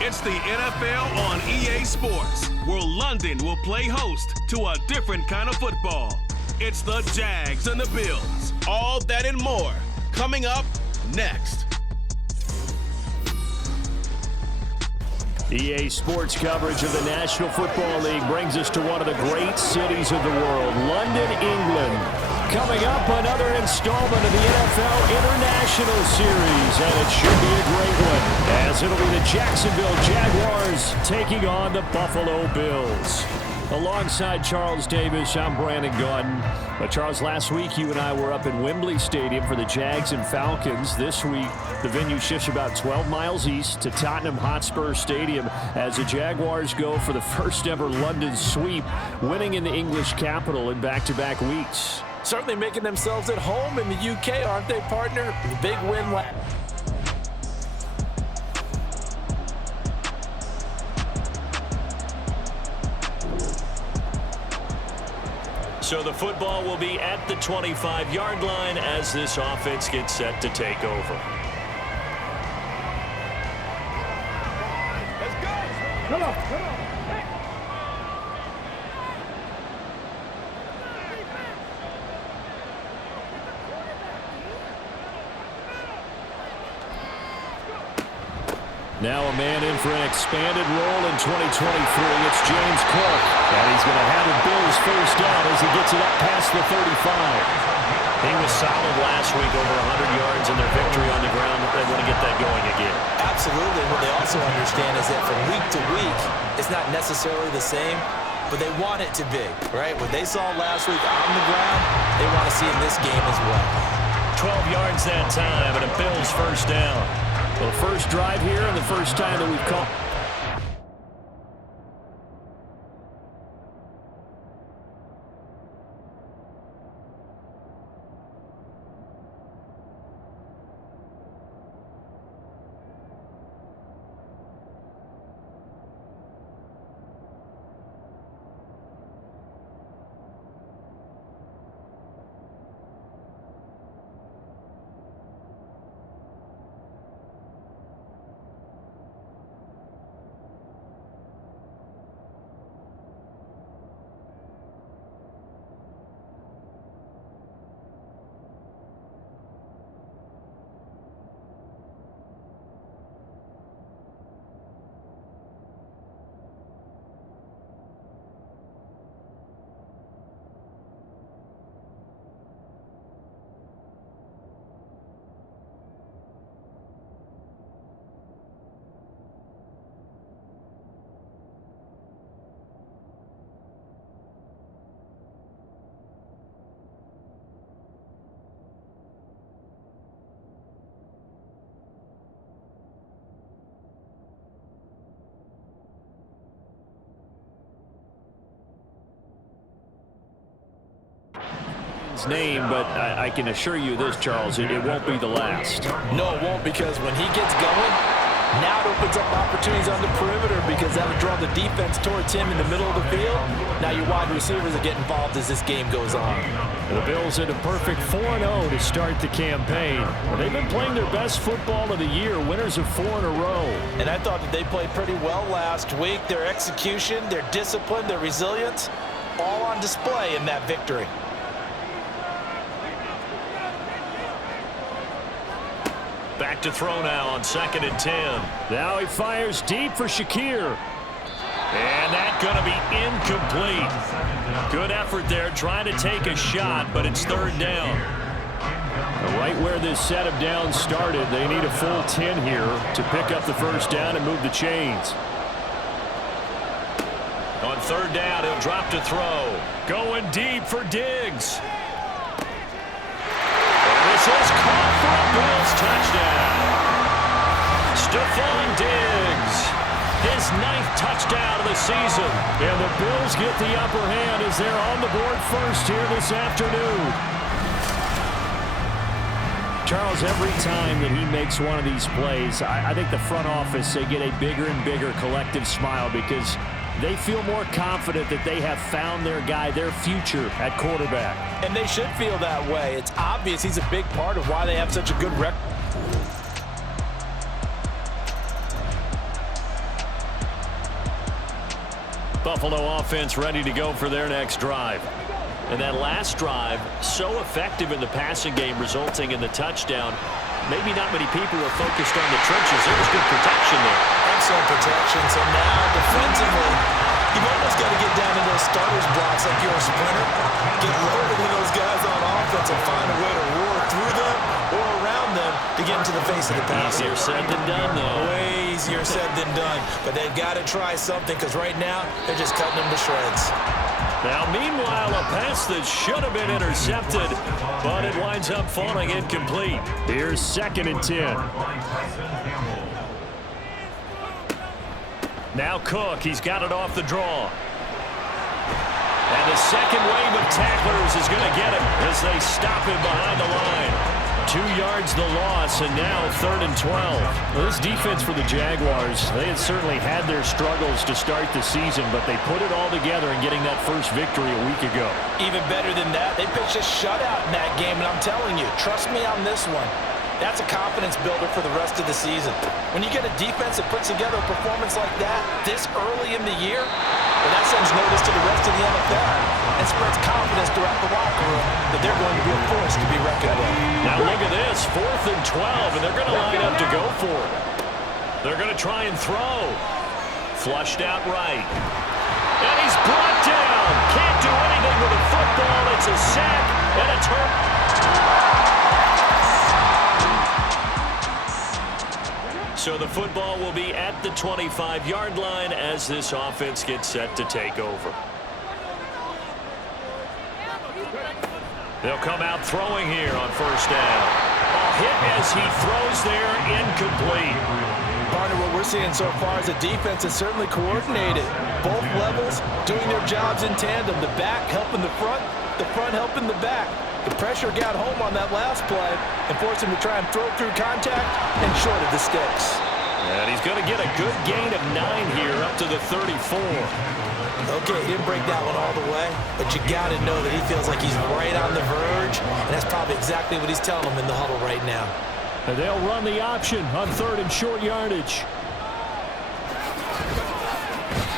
It's the NFL on EA Sports, where London will play host to a different kind of football. It's the Jags and the Bills. All that and more coming up next. EA Sports coverage of the National Football League brings us to one of the great cities of the world, London, England. Coming up, another installment of the NFL International Series, and it should be a great one, as it'll be the Jacksonville Jaguars taking on the Buffalo Bills. Alongside Charles Davis, I'm Brandon Gordon. Charles, last week you and I were up in Wembley Stadium for the Jags and Falcons. This week, the venue shifts about 12 miles east to Tottenham Hotspur Stadium as the Jaguars go for the first ever London sweep, winning in the English capital in back-to-back weeks. Certainly making themselves at home in the UK, aren't they, partner? The big win last. So the football will be at the 25-yard line as this offense gets set to take over. Let's go! Come on, come on. Now a man in for an expanded role in 2023. It's James Cook. And he's going to have the Bills first down as he gets it up past the 35. He was solid last week, over 100 yards in their victory on the ground. They want to get that going again. Absolutely. What they also understand is that from week to week, it's not necessarily the same, but they want it to be, right? What they saw last week on the ground, they want to see in this game as well. 12 yards that time, and a Bills first down. Well, the first drive here and the first time that we've caught. Name, but I can assure you this, Charles, it won't be the last. No, it won't, because when he gets going, now it opens up opportunities on the perimeter because that'll draw the defense towards him in the middle of the field. Now your wide receivers will get involved as this game goes on. The Bills at a perfect 4-0 to start the campaign. They've been playing their best football of the year, winners of 4 in a row. And I thought that they played pretty well last week. Their execution, their discipline, their resilience, all on display in that victory. Back to throw now on 2nd and 10. Now he fires deep for Shakir. And that's going to be incomplete. Good effort there trying to take a shot, but it's 3rd down. Right where this set of downs started, they need a full 10 here to pick up the first down and move the chains. On 3rd down, he'll drop to throw. Going deep for Diggs. This is caught for a Bills touchdown. Stephon Diggs, his 9th touchdown of the season. And the Bills get the upper hand as they're on the board first here this afternoon. Charles, every time that he makes one of these plays, I think the front office, they get a bigger and bigger collective smile because they feel more confident that they have found their guy, their future at quarterback. And they should feel that way. It's obvious he's a big part of why they have such a good record. Buffalo offense ready to go for their next drive. And that last drive, so effective in the passing game, resulting in the touchdown. Maybe not many people were focused on the trenches. There was good protection there. Excellent protection. So now, defensively, you've almost got to get down to those starters blocks like you're a sprinter. Get lower than those guys on offense and find a way to roar through them or around them to get into the face of the pass. Easier said than done, though. Way easier said than done. But they've got to try something because right now, they're just cutting them to shreds. Now, meanwhile, a pass that should have been intercepted, but it winds up falling incomplete. Here's 2nd and 10. Now Cook, he's got it off the draw. And the second wave of tacklers is going to get him as they stop him behind the line. 2 yards the loss, and now 3rd and 12. Well, this defense for the Jaguars, they had certainly had their struggles to start the season, but they put it all together in getting that first victory a week ago. Even better than that, they pitched a shutout in that game, and I'm telling you, trust me on this one. That's a confidence builder for the rest of the season. When you get a defense that puts together a performance like that this early in the year, well, that sends notice to the rest of the NFL and spreads confidence throughout the locker room that they're going to be a force to be reckoned with. Now look at this, 4th and 12, and they're going to line up to go for it. They're going to try and throw. Flushed out right. And he's brought down. Can't do anything with the football. It's a sack and a turn. So the football will be at the 25-yard line as this offense gets set to take over. They'll come out throwing here on 1st down. A hit as he throws there, incomplete. Partner, what we're seeing so far is the defense is certainly coordinated. Both levels doing their jobs in tandem. The back helping the front helping the back. The pressure got home on that last play and forced him to try and throw through contact and short of the sticks. And he's going to get a good gain of 9 here up to the 34. Okay, he didn't break that one all the way, but you got to know that he feels like he's right on the verge, and that's probably exactly what he's telling him in the huddle right now. And they'll run the option on 3rd and short yardage.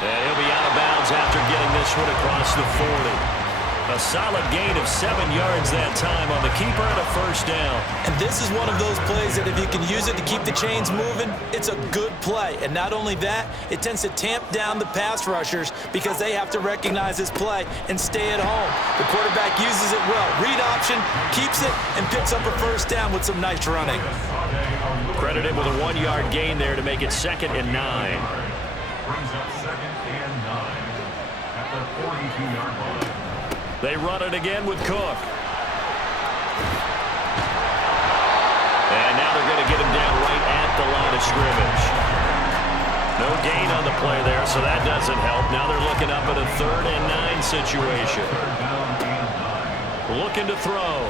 And he'll be out of bounds after getting this one across the 40. A solid gain of 7 yards that time on the keeper and a 1st down. And this is one of those plays that if you can use it to keep the chains moving, it's a good play. And not only that, it tends to tamp down the pass rushers because they have to recognize this play and stay at home. The quarterback uses it well. Read option, keeps it, and picks up a 1st down with some nice running. Credited with a 1-yard gain there to make it 2nd and 9. Brings up 2nd and 9 at the 42-yard line. They run it again with Cook. And now they're going to get him down right at the line of scrimmage. No gain on the play there, so that doesn't help. Now they're looking up at a 3rd and 9 situation. Looking to throw.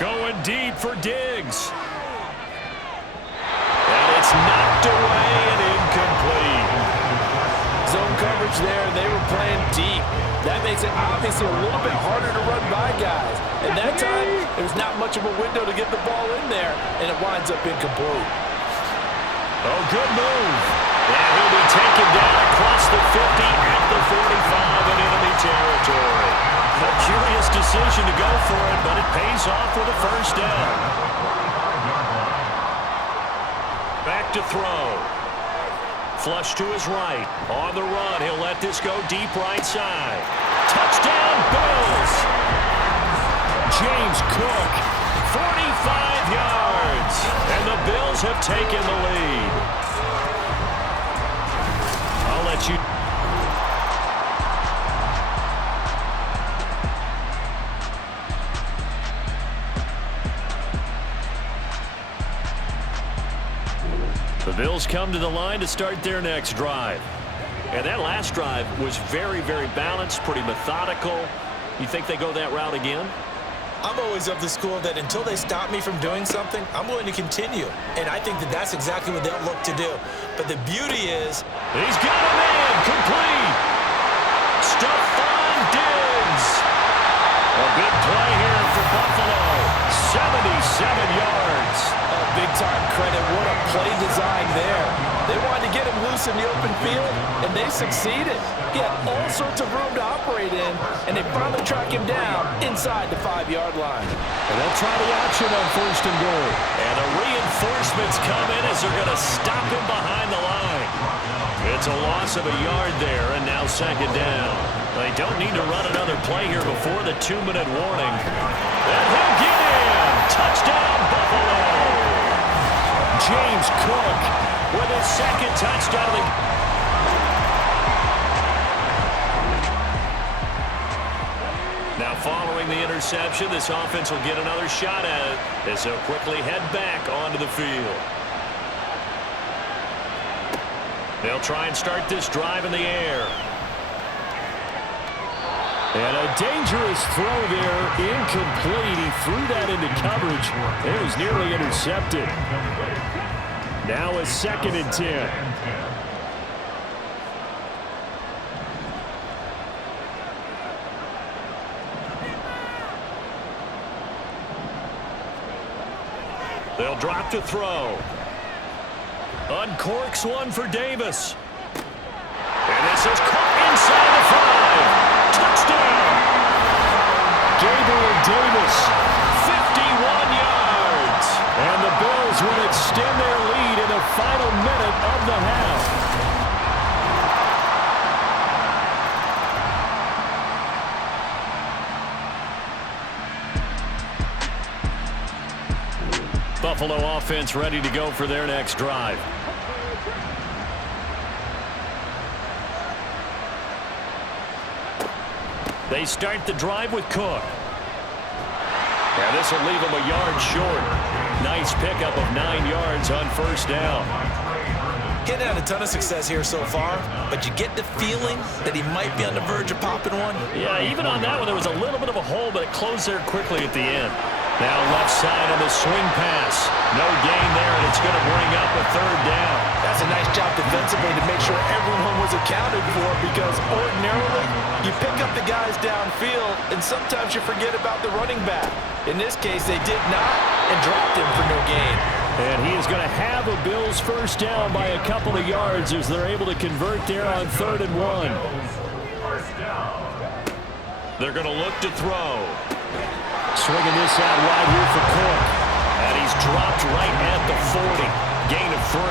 Going deep for Diggs. And it's knocked away and incomplete. Zone coverage there, they were playing deep. That makes it obviously a little bit harder to run by guys. And that time, there's not much of a window to get the ball in there, and it winds up incomplete. Oh, good move. And he'll be taken down across the 50 at the 45 in enemy territory. A curious decision to go for it, but it pays off with a 1st down. Back to throw. Flush to his right. On the run, he'll let this go deep right side. Touchdown, Bills! James Cook, 45 yards. And the Bills have taken the lead. I'll let you... The Bills come to the line to start their next drive. And that last drive was very, very balanced, pretty methodical. You think they go that route again? I'm always of the school that until they stop me from doing something, I'm going to continue. And I think that that's exactly what they'll look to do. But the beauty is... He's got a man, complete! Stephon Diggs. A big play here for Buffalo. 77 yards. Big-time credit. What a play design there. They wanted to get him loose in the open field, and they succeeded. He had all sorts of room to operate in, and they finally track him down inside the 5-yard line. And they'll try the option on 1st and goal. And the reinforcements come in as they're going to stop him behind the line. It's a loss of a yard there, and now 2nd down. They don't need to run another play here before the 2-minute warning. And he'll get in. Touchdown, Buffalo. James Cook with his 2nd touchdown. Now following the interception, this offense will get another shot at it as they'll quickly head back onto the field. They'll try and start this drive in the air. And a dangerous throw there, incomplete. He threw that into coverage. It was nearly intercepted. Now a 2nd and 10. They'll drop to throw. Uncorks one for Davis. And this is caught inside the 5. Touchdown! Gabriel Davis, 51 yards. And the Bills will extend their lead in the final minute of the half. Buffalo offense ready to go for their next drive. They start the drive with Cook. And this will leave him a yard short. Nice pickup of 9 yards on 1st down. He's had a ton of success here so far, but you get the feeling that he might be on the verge of popping one. Yeah, even on that one, there was a little bit of a hole, but it closed there quickly at the end. Now left side on the swing pass. No gain there, and it's going to bring up a 3rd down. That's a nice job defensively to make sure everyone was accounted for, because ordinarily you pick up the guys downfield, and sometimes you forget about the running back. In this case, they did not, and dropped him for no gain. And he is going to have a Bills 1st down by a couple of yards as they're able to convert there on 3rd and 1. They're going to look to throw. Swinging this out wide here for Cook. And he's dropped right at the 40. Gain of 3.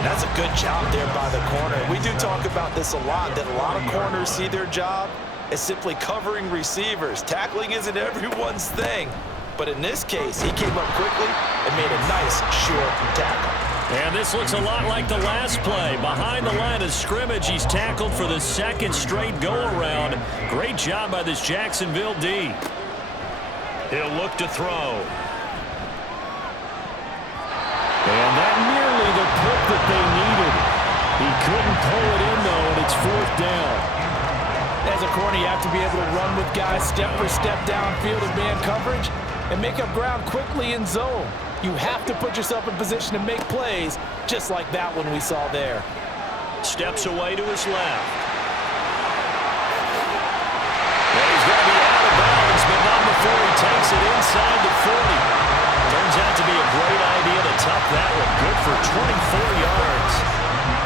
That's a good job there by the corner. We do talk about this a lot, that a lot of corners see their job as simply covering receivers. Tackling isn't everyone's thing. But in this case, he came up quickly and made a nice, short tackle. And this looks a lot like the last play. Behind the line of scrimmage, he's tackled for the 2nd straight go-around. Great job by this Jacksonville D. He'll look to throw. And that nearly the pick that they needed. He couldn't pull it in, though, and it's 4th down. As a corner, you have to be able to run with guys step for step downfield in man coverage and make up ground quickly in zone. You have to put yourself in position to make plays, just like that one we saw there. Steps away to his left. And he's going to be out of bounds, but not before he takes it inside the 40. Turns out to be a great idea to tuck that one. Good for 24 yards.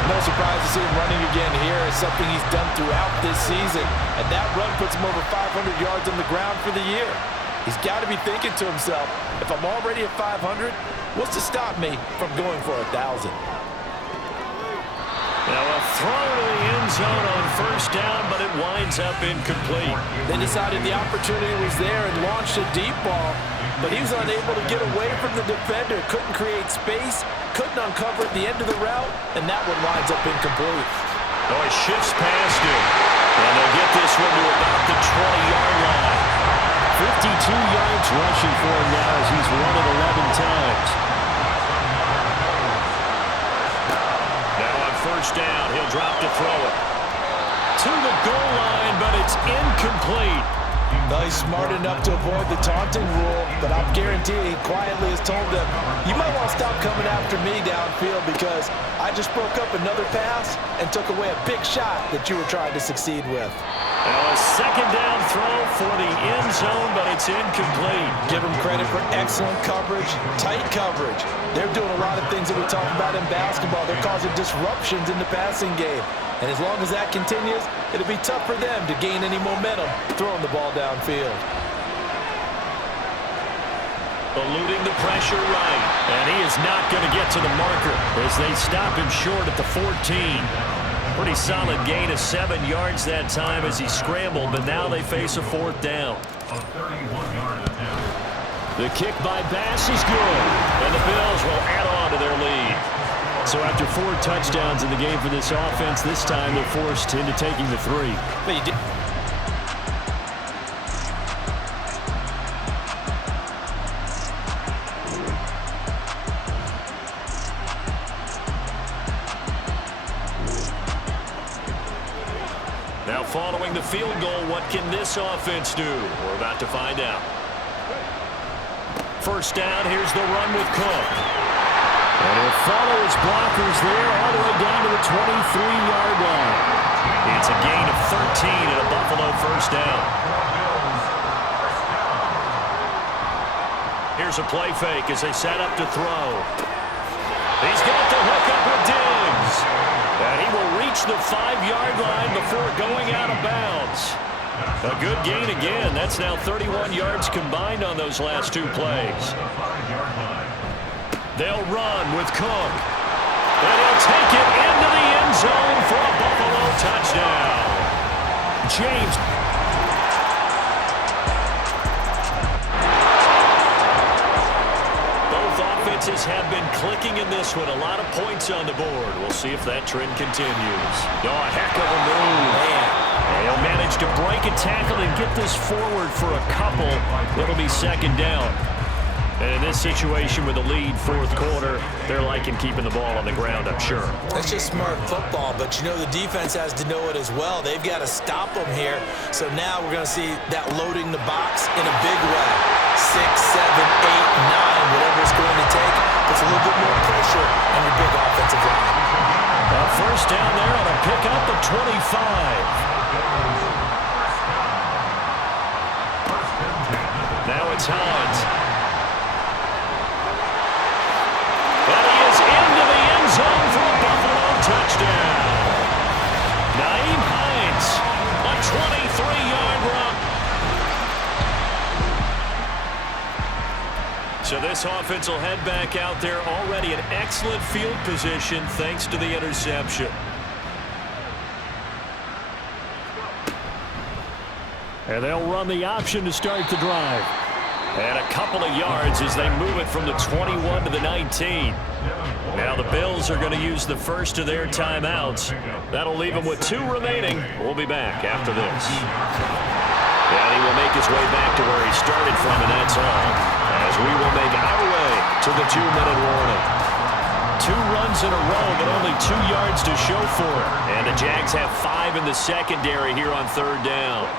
No surprise to see him running again here. It's something he's done throughout this season. And that run puts him over 500 yards on the ground for the year. He's got to be thinking to himself, if I'm already at 500, what's to stop me from going for 1,000? Now a throw to the end zone on 1st down, but it winds up incomplete. They decided the opportunity was there and launched a deep ball, but he was unable to get away from the defender, couldn't create space, couldn't uncover at the end of the route, and that one winds up incomplete. Oh, he shifts past him, and they'll get this one to about the 20-yard line. 52 yards rushing for him now as he's run it 11 times. Now on 1st down, he'll drop to throw it. To the goal line, but it's incomplete. Oh, Well, he's smart enough to avoid the taunting rule, but I'm guaranteeing he quietly has told them, you might want to stop coming after me downfield because I just broke up another pass and took away a big shot that you were trying to succeed with. Now a second down throw for the end zone, but it's incomplete. Give him credit for excellent coverage, tight coverage. They're doing a lot of things that we talk about in basketball. They're causing disruptions in the passing game. And as long as that continues, it'll be tough for them to gain any momentum throwing the ball downfield. Eluding the pressure right. And he is not going to get to the marker as they stop him short at the 14. Pretty solid gain of 7 yards that time as he scrambled, but now they face a 4th down. A 31-yard attempt. The kick by Bass is good, and the Bills will add on to their lead. So after 4 touchdowns in the game for this offense, this time they're forced into taking the 3. But you did. Now following the field goal, what can this offense do? We're about to find out. First down, here's the run with Cook. And he'll follow his blockers there all the way down to the 23-yard line. It's a gain of 13 and a Buffalo first down. Here's a play fake as they set up to throw. He's got the hook up with Diggs. And he will reach the 5-yard line before going out of bounds. A good gain again. That's now 31 yards combined on those last 2 plays. They'll run with Cook. And he'll take it into the end zone for a Buffalo touchdown. James. Both offenses have been clicking in this one. A lot of points on the board. We'll see if that trend continues. Oh, a heck of a move. Man. They'll manage to break a tackle and get this forward for a couple. It'll be second down. And in this situation with the lead 4th quarter, they're liking keeping the ball on the ground, I'm sure. That's just smart football, but you know the defense has to know it as well. They've got to stop them here. So now we're going to see that loading the box in a big way. 6, 7, 8, 9, whatever it's going to take. Puts a little bit more pressure on your big offensive line. First down there on a pickup of 25. Now it's Hines. And he is into the end zone for a Buffalo touchdown. Nyheim Hines, a 23-yard run. So this offense will head back out there, already in excellent field position thanks to the interception. And they'll run the option to start the drive. And a couple of yards as they move it from the 21 to the 19. Now the Bills are going to use the first of their timeouts. That'll leave them with 2 remaining. We'll be back after this. And he will make his way back to where he started from, and that's all. As we will make our way to the 2-minute warning. 2 runs in a row, but only 2 yards to show for it. And the Jags have 5 in the secondary here on 3rd down.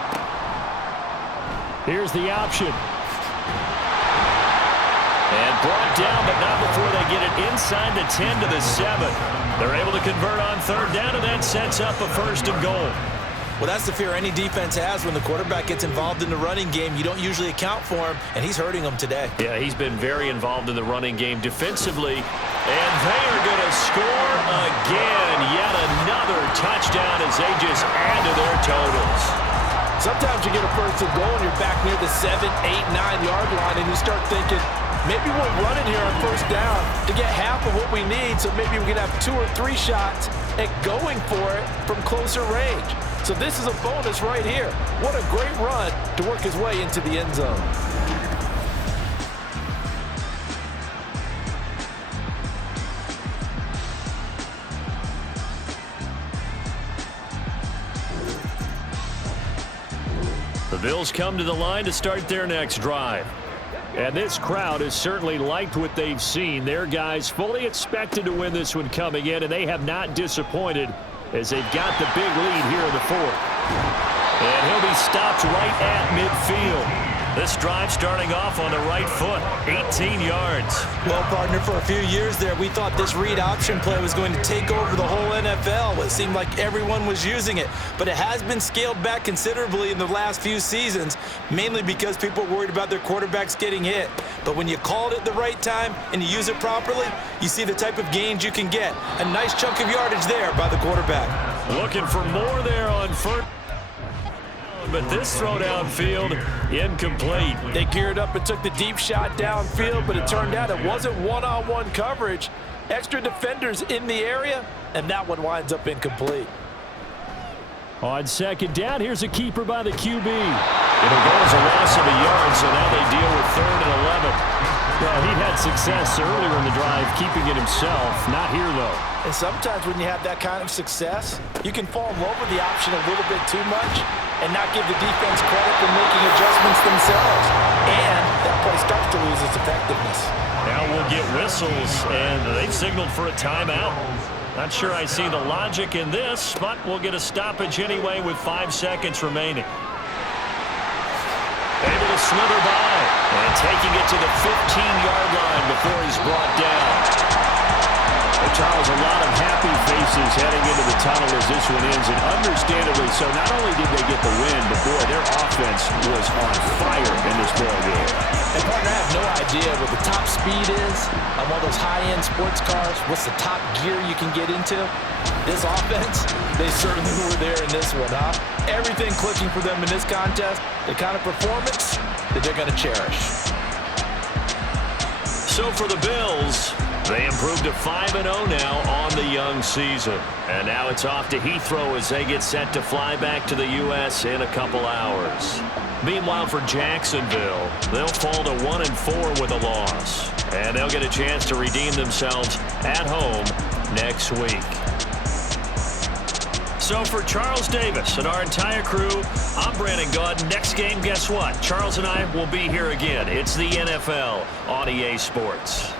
Here's the option. And brought down, but not before they get it inside the 10 to the 7. They're able to convert on 3rd down, and that sets up a 1st and goal. Well, that's the fear any defense has when the quarterback gets involved in the running game. You don't usually account for him, and he's hurting them today. Yeah, he's been very involved in the running game defensively. And they are going to score again. Yet another touchdown as they just add to their totals. Sometimes you get a 1st and goal, and you're back near the 7, 8, 9-yard line, and you start thinking, maybe we'll run it here on 1st down to get half of what we need, so maybe we can have 2 or 3 shots at going for it from closer range. So this is a bonus right here. What a great run to work his way into the end zone. The Bills come to the line to start their next drive. And this crowd has certainly liked what they've seen. Their guys fully expected to win this one coming in, and they have not disappointed as they've got the big lead here in the 4th. And he'll be stopped right at midfield. This drive starting off on the right foot, 18 yards. Well, partner, for a few years there, we thought this read option play was going to take over the whole NFL. It seemed like everyone was using it, but it has been scaled back considerably in the last few seasons, mainly because people are worried about their quarterbacks getting hit. But when you call it at the right time and you use it properly, you see the type of gains you can get. A nice chunk of yardage there by the quarterback. Looking for more there on first. But this throw downfield, incomplete. They geared up and took the deep shot downfield, but it turned out it wasn't one-on-one coverage. Extra defenders in the area, and that one winds up incomplete. On second down, here's a keeper by the QB. It'll go as a loss of a yard, so now they deal with 3rd and 11. Well, he had success earlier in the drive, keeping it himself. Not here, though. And sometimes when you have that kind of success, you can fall in love with the option a little bit too much and not give the defense credit for making adjustments themselves. And that play starts to lose its effectiveness. Now we'll get whistles, and they've signaled for a timeout. Not sure I see the logic in this, but we'll get a stoppage anyway with 5 seconds remaining. Able to slither by, and taking it to the 15-yard line before he's brought down. Well, Charles, a lot of happy faces heading into the tunnel as this one ends, and understandably so. Not only did they get the win, but boy, their offense was on fire in this ball game. And partner, I have no idea what the top speed is on one of those high-end sports cars. What's the top gear you can get into? This offense, they certainly were there in this one, huh? Everything clicking for them in this contest, the kind of performance that they're going to cherish. So for the Bills, they improved to 5-0 now on the young season. And now it's off to Heathrow as they get set to fly back to the U.S. in a couple hours. Meanwhile, for Jacksonville, they'll fall to 1-4 with a loss. And they'll get a chance to redeem themselves at home next week. So for Charles Davis and our entire crew, I'm Brandon Gaudin. Next game, guess what? Charles and I will be here again. It's the NFL on EA Sports.